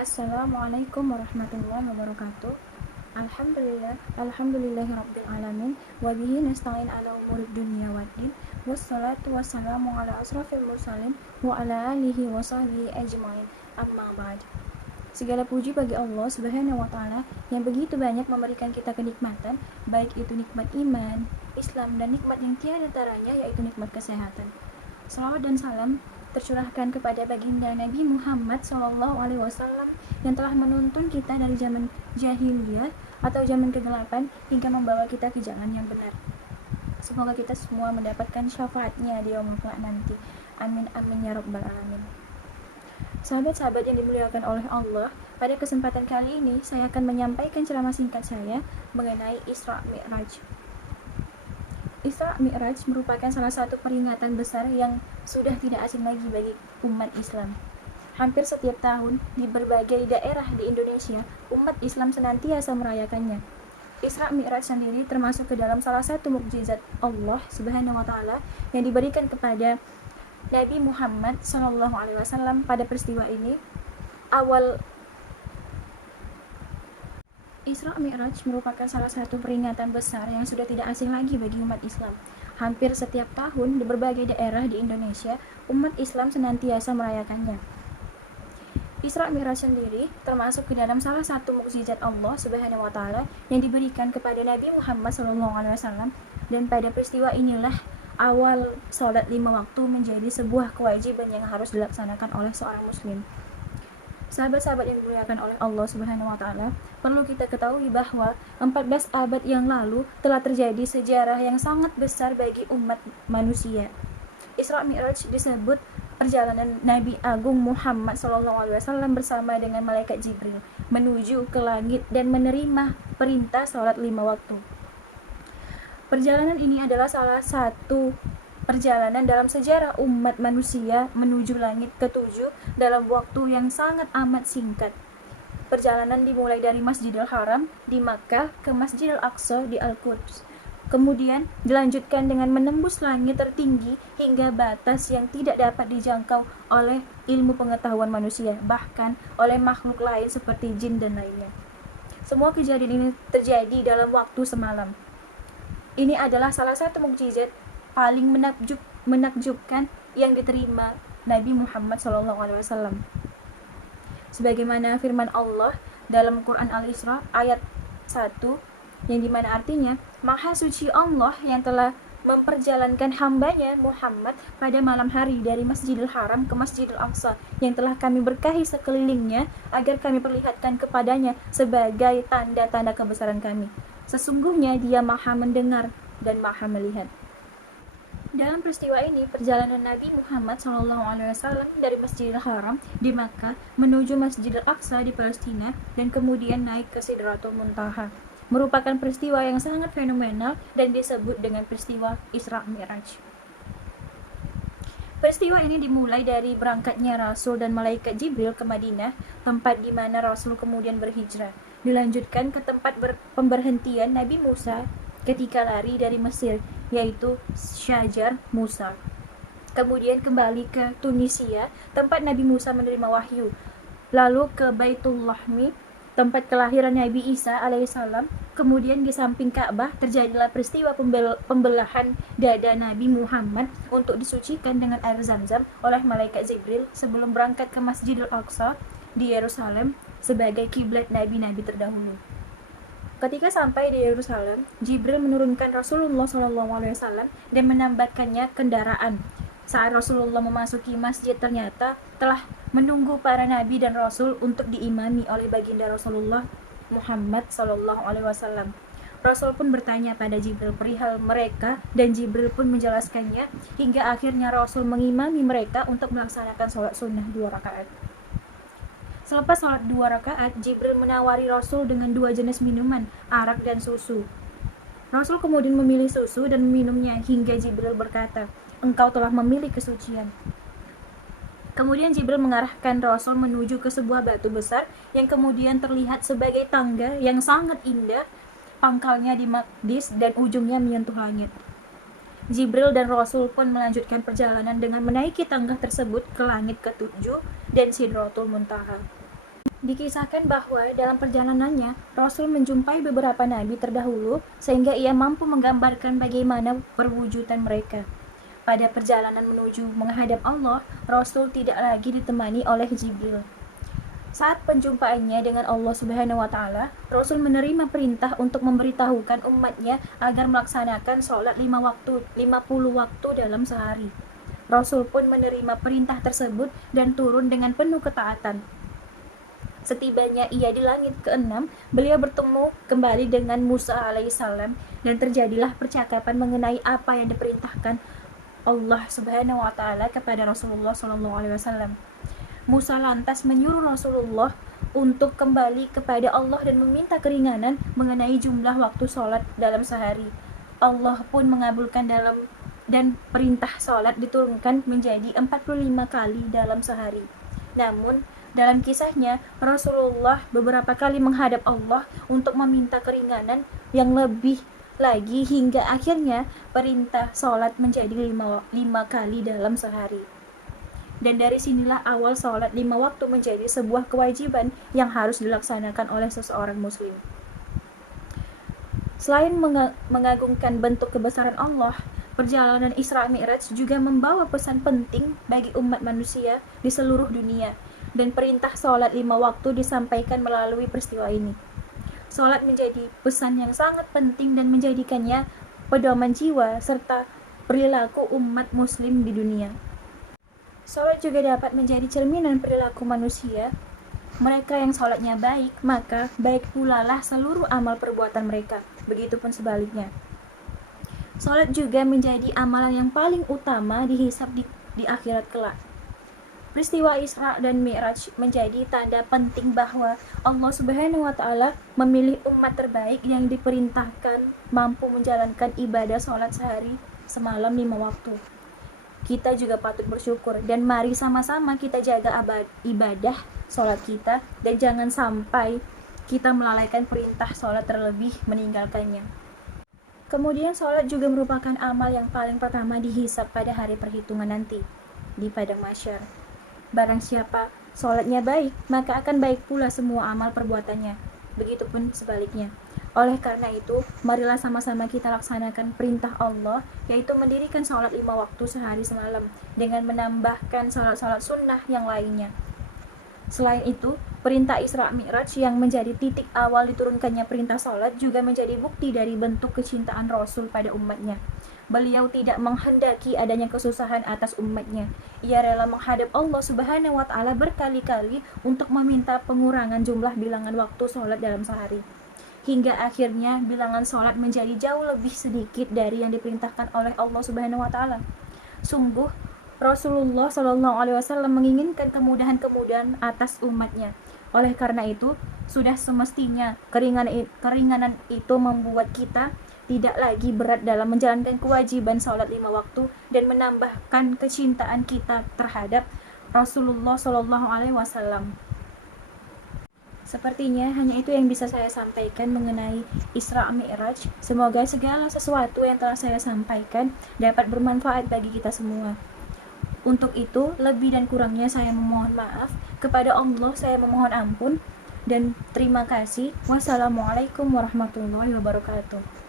Assalamualaikum warahmatullahi wabarakatuh. Alhamdulillahirabbil alamin wa bihi nasta'in ala umurid dunya waddin. Wassalatu wassalamu ala asrafil mursalin wa ala alihi wa sahbihi ajmain. Amma ba'd. Segala puji bagi Allah Subhanahu wa taala yang begitu banyak memberikan kita kenikmatan, baik itu nikmat iman, Islam, dan nikmat yang tiada taranya, yaitu nikmat kesehatan. Salawat dan salam tercurahkan kepada baginda Nabi Muhammad SAW yang telah menuntun kita dari zaman jahiliyah atau zaman kegelapan hingga membawa kita ke jalan yang benar. Semoga kita semua mendapatkan syafaatnya di yaumul qiyamah nanti. Amin amin ya rabbal alamin. Sahabat-sahabat yang dimuliakan oleh Allah, pada kesempatan kali ini saya akan menyampaikan ceramah singkat saya mengenai Isra Mi'raj. Isra Mi'raj merupakan salah satu peringatan besar yang sudah tidak asing lagi bagi umat Islam. Hampir setiap tahun di berbagai daerah di Indonesia, umat Islam senantiasa merayakannya. Isra Mi'raj sendiri termasuk ke dalam salah satu mukjizat Allah Subhanahu wa taala yang diberikan kepada Nabi Muhammad SAW. Pada peristiwa ini, awal Isra Mi'raj merupakan salah satu peringatan besar yang sudah tidak asing lagi bagi umat Islam. Hampir setiap tahun di berbagai daerah di Indonesia, umat Islam senantiasa merayakannya. Isra Mi'raj sendiri termasuk ke dalam salah satu mukjizat Allah Subhanahu wa taala yang diberikan kepada Nabi Muhammad SAW, dan pada peristiwa inilah awal sholat 5 waktu menjadi sebuah kewajiban yang harus dilaksanakan oleh seorang muslim. Sahabat-sahabat yang dimuliakan oleh Allah Subhanahu wa taala, perlu kita ketahui bahwa 14 abad yang lalu telah terjadi sejarah yang sangat besar bagi umat manusia. Isra Mi'raj disebut perjalanan Nabi Agung Muhammad SAW bersama dengan malaikat Jibril menuju ke langit dan menerima perintah sholat 5 waktu. Perjalanan ini adalah salah satu perjalanan dalam sejarah umat manusia menuju langit ketujuh dalam waktu yang sangat amat singkat. Perjalanan dimulai dari Masjidil Haram di Makkah ke Masjidil Aqsa di Al-Quds. Kemudian dilanjutkan dengan menembus langit tertinggi hingga batas yang tidak dapat dijangkau oleh ilmu pengetahuan manusia, bahkan oleh makhluk lain seperti jin dan lainnya. Semua kejadian ini terjadi dalam waktu semalam. Ini adalah salah satu mukjizat paling menakjubkan yang diterima Nabi Muhammad SAW. Sebagaimana firman Allah dalam Quran Al-Isra ayat 1, yang dimana artinya, Maha suci Allah yang telah memperjalankan hambanya Muhammad pada malam hari dari Masjidil Haram ke Masjidil Aqsa yang telah kami berkahi sekelilingnya agar kami perlihatkan kepadanya sebagai tanda-tanda kebesaran kami. Sesungguhnya dia Maha mendengar dan Maha melihat. Dalam peristiwa ini, perjalanan Nabi Muhammad SAW dari Masjidil Haram di Makkah menuju Masjidil Aqsa di Palestina dan kemudian naik ke Sidratul Muntaha merupakan peristiwa yang sangat fenomenal dan disebut dengan peristiwa Isra Mi'raj. Peristiwa ini dimulai dari berangkatnya Rasul dan Malaikat Jibril ke Madinah, tempat di mana Rasul kemudian berhijrah. Dilanjutkan ke tempat pemberhentian Nabi Musa ketika lari dari Mesir, yaitu Syajar Musa. Kemudian kembali ke Tunisia, tempat Nabi Musa menerima wahyu. Lalu ke Baitul Lahmi, tempat kelahiran Nabi Isa alaihissalam. Kemudian di samping Ka'bah terjadilah peristiwa pembelahan dada Nabi Muhammad untuk disucikan dengan air Zam-Zam oleh malaikat Jibril sebelum berangkat ke Masjidil Aqsa di Yerusalem sebagai kiblat nabi-nabi terdahulu. Ketika sampai di Yerusalem, Jibril menurunkan Rasulullah SAW dan menambatkannya kendaraan. Saat Rasulullah memasuki masjid, ternyata telah menunggu para nabi dan rasul untuk diimami oleh baginda Rasulullah Muhammad SAW. Rasul pun bertanya pada Jibril perihal mereka dan Jibril pun menjelaskannya hingga akhirnya Rasul mengimami mereka untuk melaksanakan sholat sunnah 2 rakaat. Selepas sholat 2 rakaat, Jibril menawari Rasul dengan 2 jenis minuman, arak dan susu. Rasul kemudian memilih susu dan meminumnya hingga Jibril berkata, "Engkau telah memilih kesucian." Kemudian Jibril mengarahkan Rasul menuju ke sebuah batu besar yang kemudian terlihat sebagai tangga yang sangat indah, pangkalnya di Maqdis dan ujungnya menyentuh langit. Jibril dan Rasul pun melanjutkan perjalanan dengan menaiki tangga tersebut ke langit ke-7 dan Sidratul Muntaha. Dikisahkan bahwa dalam perjalanannya, Rasul menjumpai beberapa nabi terdahulu sehingga ia mampu menggambarkan bagaimana perwujudan mereka. Pada perjalanan menuju menghadap Allah, Rasul tidak lagi ditemani oleh Jibril. Saat penjumpaannya dengan Allah Subhanahu wa taala, Rasul menerima perintah untuk memberitahukan umatnya agar melaksanakan sholat 50 waktu dalam sehari. Rasul pun menerima perintah tersebut dan turun dengan penuh ketaatan. Setibanya ia di langit ke-6, beliau bertemu kembali dengan Musa alaihissalam dan terjadilah percakapan mengenai apa yang diperintahkan Allah Subhanahu wa taala kepada Rasulullah SAW. Musa lantas menyuruh Rasulullah untuk kembali kepada Allah dan meminta keringanan mengenai jumlah waktu sholat dalam sehari. Allah pun mengabulkan dan perintah sholat diturunkan menjadi 45 kali dalam sehari. Namun, dalam kisahnya, Rasulullah beberapa kali menghadap Allah untuk meminta keringanan yang lebih lagi hingga akhirnya perintah sholat menjadi 5 kali dalam sehari. Dan dari sinilah awal sholat 5 waktu menjadi sebuah kewajiban yang harus dilaksanakan oleh seseorang muslim. Selain mengagungkan bentuk kebesaran Allah, perjalanan Isra Mi'raj juga membawa pesan penting bagi umat manusia di seluruh dunia, dan perintah sholat 5 waktu disampaikan melalui peristiwa ini. Sholat menjadi pesan yang sangat penting dan menjadikannya pedoman jiwa serta perilaku umat muslim di dunia. Sholat juga dapat menjadi cerminan perilaku manusia. Mereka yang sholatnya baik, maka baik pula lah seluruh amal perbuatan mereka. Begitupun sebaliknya. Sholat juga menjadi amalan yang paling utama dihisab di akhirat kelak. Peristiwa Isra dan Mi'raj menjadi tanda penting bahwa Allah Subhanahu wa taala memilih umat terbaik yang diperintahkan mampu menjalankan ibadah sholat sehari semalam 5 waktu. Kita juga patut bersyukur dan mari sama-sama kita jaga ibadah sholat kita dan jangan sampai kita melalaikan perintah sholat terlebih meninggalkannya. Kemudian sholat juga merupakan amal yang paling pertama dihisab pada hari perhitungan nanti di padang mahsyar. Barang siapa sholatnya baik, maka akan baik pula semua amal perbuatannya. Begitupun sebaliknya. Oleh karena itu, marilah sama-sama kita laksanakan perintah Allah, yaitu mendirikan sholat 5 waktu sehari semalam, dengan menambahkan sholat-sholat sunnah yang lainnya. Selain itu, perintah Isra Mi'raj yang menjadi titik awal diturunkannya perintah sholat juga menjadi bukti dari bentuk kecintaan Rasul pada umatnya. Beliau tidak menghendaki adanya kesusahan atas umatnya. Ia rela menghadap Allah Subhanahu wa taala berkali-kali untuk meminta pengurangan jumlah bilangan waktu sholat dalam sehari. Hingga akhirnya bilangan sholat menjadi jauh lebih sedikit dari yang diperintahkan oleh Allah Subhanahu wa taala. Sungguh Rasulullah SAW menginginkan kemudahan-kemudahan atas umatnya. Oleh karena itu, sudah semestinya keringanan itu membuat kita tidak lagi berat dalam menjalankan kewajiban sholat 5 waktu dan menambahkan kecintaan kita terhadap Rasulullah SAW. Sepertinya hanya itu yang bisa saya sampaikan mengenai Isra Mi'raj. Semoga segala sesuatu yang telah saya sampaikan dapat bermanfaat bagi kita semua. Untuk itu, lebih dan kurangnya saya memohon maaf. Kepada Allah saya memohon ampun. Dan terima kasih. Wassalamualaikum warahmatullahi wabarakatuh.